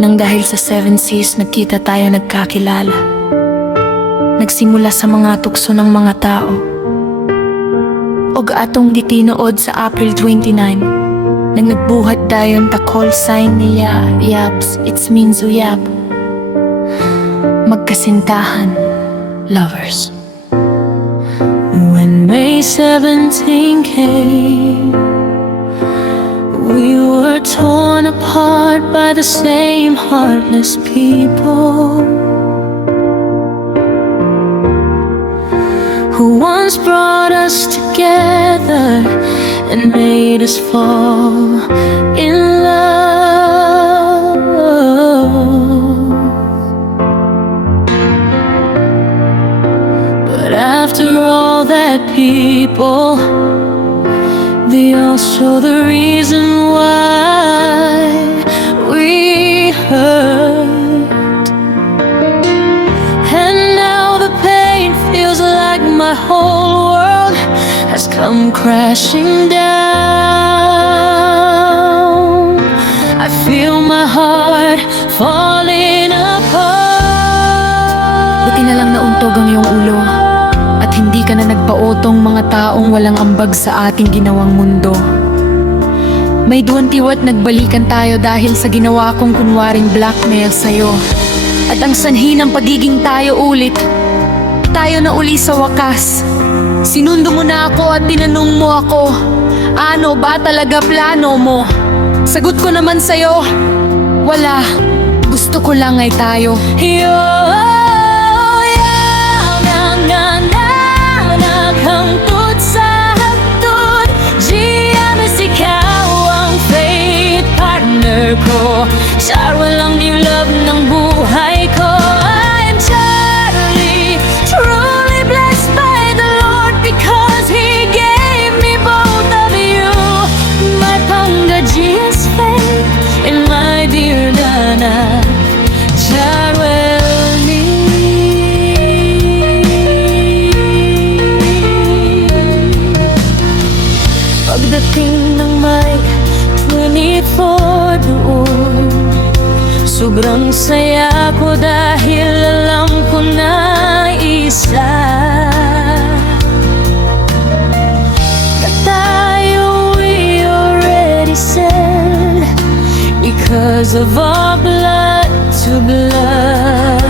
Nang dahil sa Seven Seas, nagkita tayo nagkakilala. Nagsimula sa mga tukso ng mga tao. Og atong gitinuod sa April 29, nang nagbuhat dayon ta call sign niya Yaps, it means uyab. Magkasintahan, lovers. When May 17 came, we were torn apart by the same heartless people who once brought us together and made us fall in love. But after all that, people, they all show the reason why we hurt. And now the pain feels like my whole world has come crashing down. I feel my heart falling apart. Buti na lang nauntog ang iyong ulo at hindi ka na nagpautong mga taong walang ambag sa ating ginawang mundo. May duwantiwat nagbalikan tayo dahil sa ginawa kong kunwaring blackmail sa'yo. At ang sanhi ng pagiging tayo ulit, tayo na uli sa wakas. Sinundo mo na ako at tinanong mo ako, ano ba talaga plano mo? Sagot ko naman sa'yo, wala. Gusto ko lang ay tayo. Char, walang new love ng buhay ko. I'm totally, truly blessed by the Lord, because He gave me both of you, my Pangasius faith and my dear Nana Charwelny. Pagdating ng May 24 noon, sobrang saya ko dahil alam ko na isa na tayo, we already said, because of our blood to blood.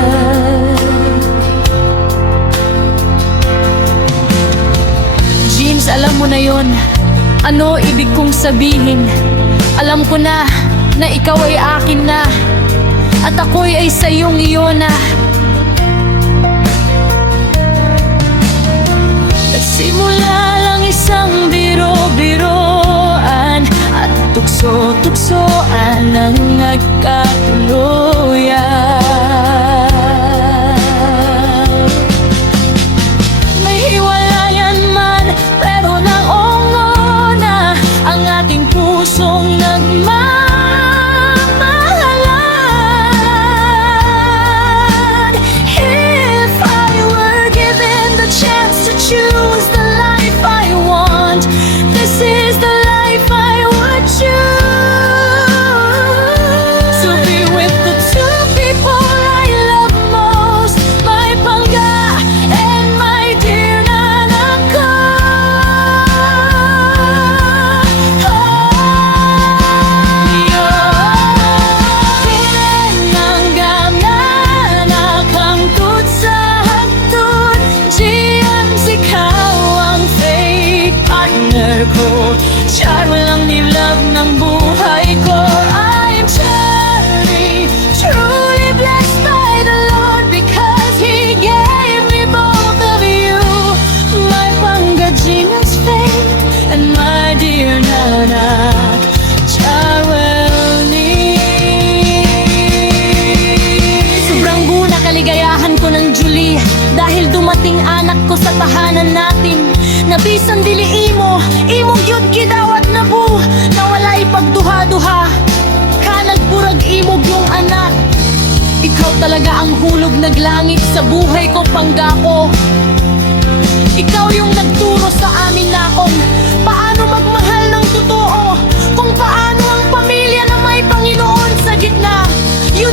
James, alam mo na yon. Ano ibig kong sabihin? Alam ko na ikaw ay akin na, at ako'y ay sa'yong iyo na. Nagsimula lang isang biro-biroan at tukso-tuksoan ang nagkatuluyan. May hiwalayan man, pero naungo na ang ating pusong nagmamahalan. If I were given the chance to choose the life I want, this is the life I would choose. To be with the two people I love most, my Pangga and my dear Nanako. Pinanggam na nakangtut sa hagtun, GMs, ikaw ang fake partner ko. Char, walang new love ng buhay ko. I'm truly, truly blessed by the Lord, because He gave me both of you, my Pangasius faith and my dear Nana Charwelny. Sobrang buo na kaligayahan ko ng Julie, dahil dumating anak ko sa tahanan natin. Nabisan dili imo gyud gidawat na bu, na wala ipagduha-duha, kanag burag imog yung anak. Ikaw talaga ang hulog naglangit sa buhay ko, Pangga ko. Ikaw yung nagturo sa amin na kung paano magmahal ng totoo, kung paano ang pamilya na may Panginoon sa gitna. You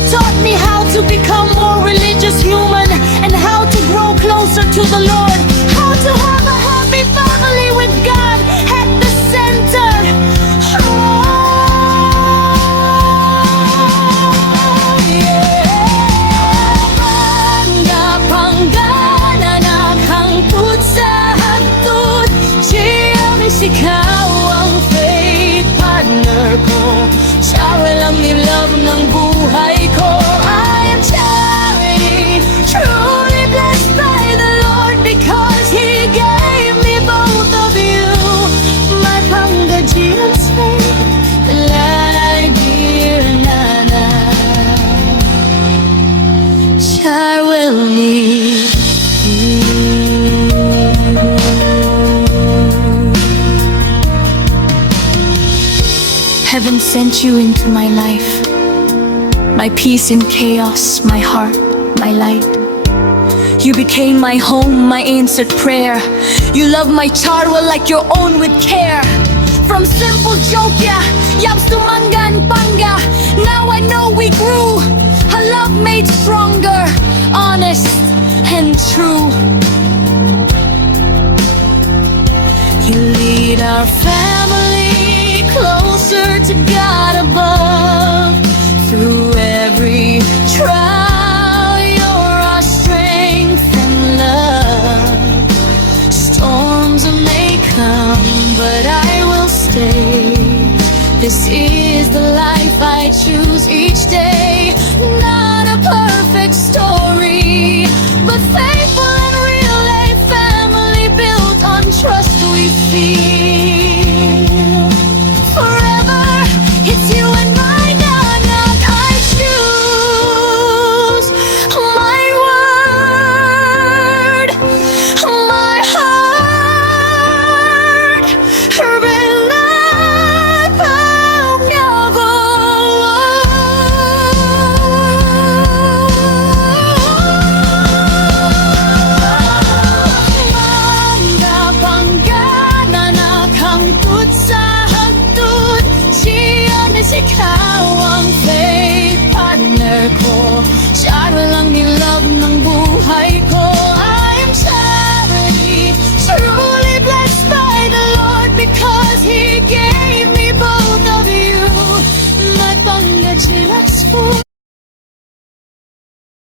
sent you into my life. My peace in chaos, my heart, my light. You became my home, my answered prayer. You love my charwa like your own with care. From simple joke, yeah, yabs to manga and panga. Now I know we grew. A love made stronger, honest and true. You lead our family closer to God above.